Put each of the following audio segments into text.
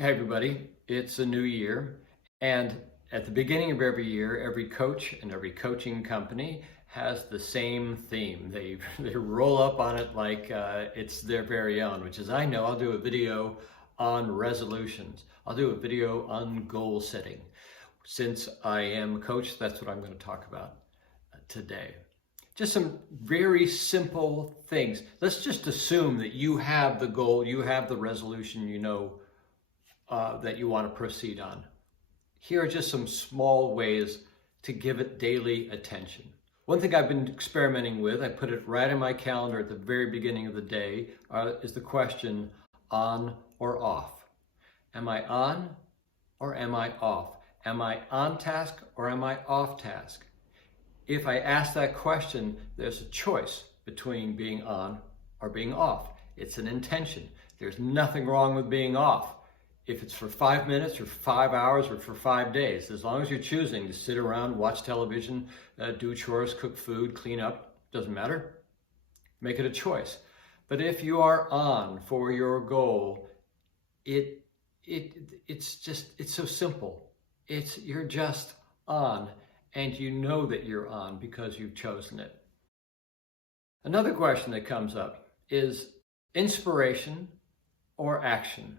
Hey everybody, it's a new year, and at the beginning of every year, every coach and every coaching company has the same theme. They roll up on it like it's their very own, which is, I know I'll do a video on resolutions. I'll do a video on goal setting. Since I am a coach, that's what I'm going to talk about today. Just some very simple things. Let's just assume that you have the goal, you have the resolution, that you want to proceed on. Here are just some small ways to give it daily attention. One thing I've been experimenting with, I put it right in my calendar at the very beginning of the day, is the question, on or off? Am I on or am I off? Am I on task or am I off task? If I ask that question, there's a choice between being on or being off. It's an intention. There's nothing wrong with being off. If it's for 5 minutes or 5 hours or for 5 days, as long as you're choosing to sit around, watch television, do chores, cook food, clean up, doesn't matter. Make it a choice. But if you are on for your goal, it's so simple. You're just on, and you know that you're on because you've chosen it. Another question that comes up is inspiration or action.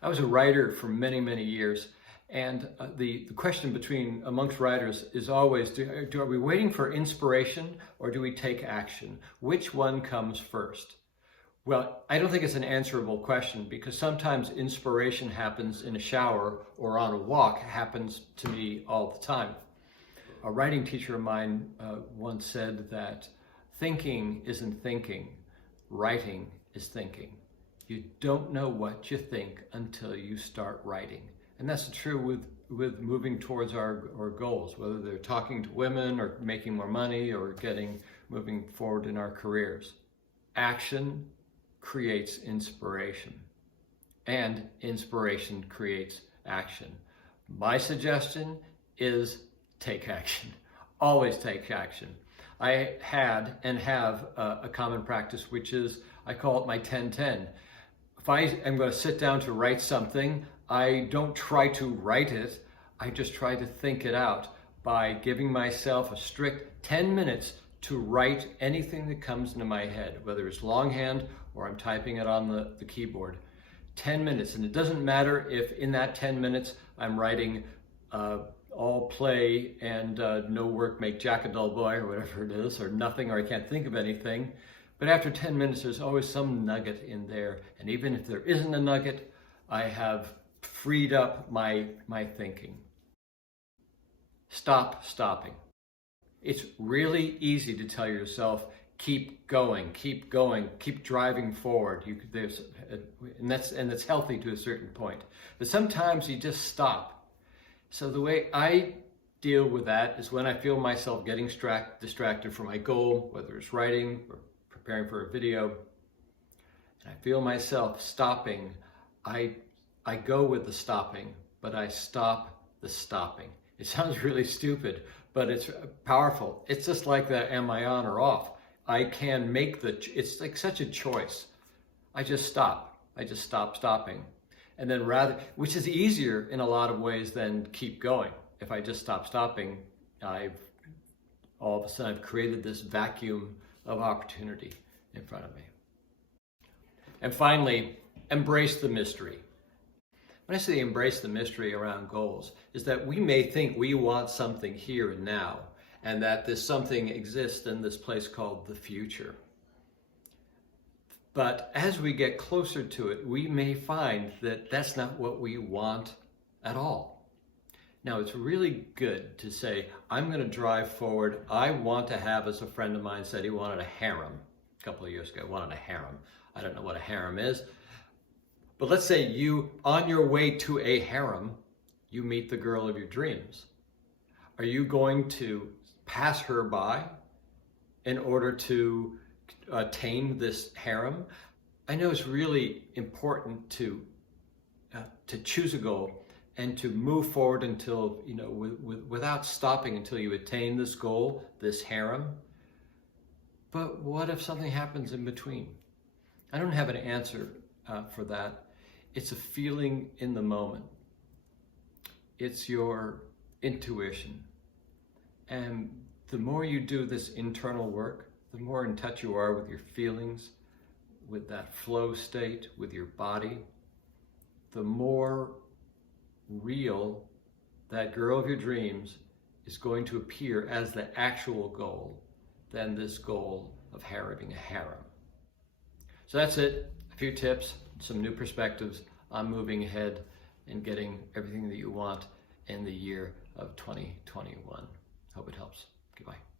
I was a writer for many, many years, and the question amongst writers is always, are we waiting for inspiration or do we take action? Which one comes first? Well, I don't think it's an answerable question, because sometimes inspiration happens in a shower or on a walk. Happens to me all the time. A writing teacher of mine once said that thinking isn't thinking, writing is thinking. You don't know what you think until you start writing. And that's true with moving towards our goals, whether they're talking to women or making more money or moving forward in our careers. Action creates inspiration, and inspiration creates action. My suggestion is take action. Always take action. I had and have a common practice, which is, I call it my 10-10. If I am going to sit down to write something, I don't try to write it. I just try to think it out by giving myself a strict 10 minutes to write anything that comes into my head, whether it's longhand or I'm typing it on the keyboard. 10 minutes. And it doesn't matter if in that 10 minutes I'm writing all play and no work make Jack a dull boy, or whatever it is, or nothing, or I can't think of anything. But after 10 minutes, there's always some nugget in there. And even if there isn't a nugget, I have freed up my thinking. Stop stopping. It's really easy to tell yourself, keep going, keep driving forward. And that's healthy to a certain point. But sometimes you just stop. So the way I deal with that is when I feel myself getting distracted from my goal, whether it's writing or preparing for a video, and I feel myself stopping, I go with the stopping, but I stop the stopping. It sounds really stupid, but it's powerful. It's just like that, am I on or off? I can it's like such a choice. I just stop stopping. And then which is easier in a lot of ways than keep going. If I just stop stopping, all of a sudden I've created this vacuum of opportunity in front of me. And finally, embrace the mystery. When I say embrace the mystery around goals, is that we may think we want something here and now, and that this something exists in this place called the future. But as we get closer to it, we may find that that's not what we want at all. Now, it's really good to say, I'm going to drive forward. I want to have, as a friend of mine said, he wanted a harem. A couple of years ago, wanted a harem. I don't know what a harem is. But let's say on your way to a harem, you meet the girl of your dreams. Are you going to pass her by in order to attain this harem? I know it's really important to choose a goal and to move forward until, without stopping until you attain this goal, this harem. But what if something happens in between? I don't have an answer for that. It's a feeling in the moment. It's your intuition. And the more you do this internal work, the more in touch you are with your feelings, with that flow state, with your body, the more real that girl of your dreams is going to appear as the actual goal than this goal of having a harem. So that's it. A few tips, some new perspectives on moving ahead and getting everything that you want in the year of 2021. Hope it helps. Goodbye.